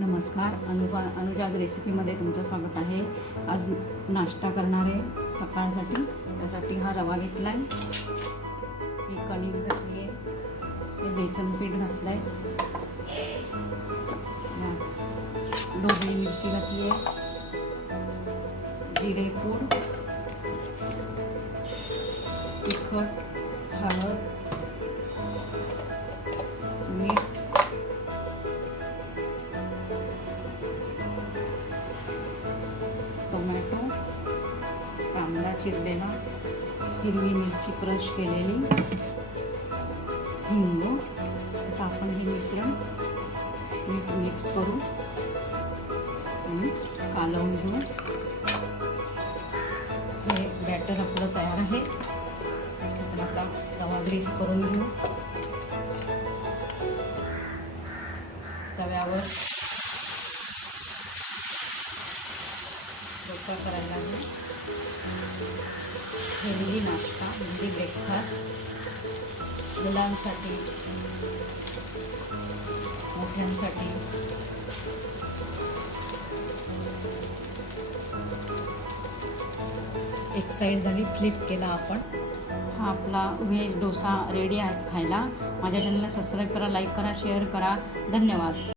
नमस्कार अनुजा अनुजाज रेसिपीमध्ये तुमचं स्वागत आहे. आज नाश्ता करणार आहे सकाळसाठी. त्यासाठी हा रवा घेतला आहे ही कणिक घातली आहे बेसन पीठ घातलं आहे ढोबळी मिरची घातली आहे जिरे पूड. तिखट हळद. टोमॅटो कांदा चिरलेला हिरवी मिरची क्रश केलेली हिंग. आता आपण हे मिश्रण मीठ मिक्स करू आणि कालवून घेऊ. हे बॅटर आपलं तयार आहे. आपण आता तवा ग्रीस करून घेऊ. तव्यावर नाश्ता करायला लागेल हेल्दी नाश्ता म्हणजे हेल्दी ब्रेकफास्ट मुलांसाठी मोठ्यांसाठी. एक साईड झाली फ्लिप केला आपण. हा आपला व्हेज डोसा रेडी आहे खायला. माझ्या चॅनलला सबस्क्राईब करा लाईक करा शेअर करा. धन्यवाद.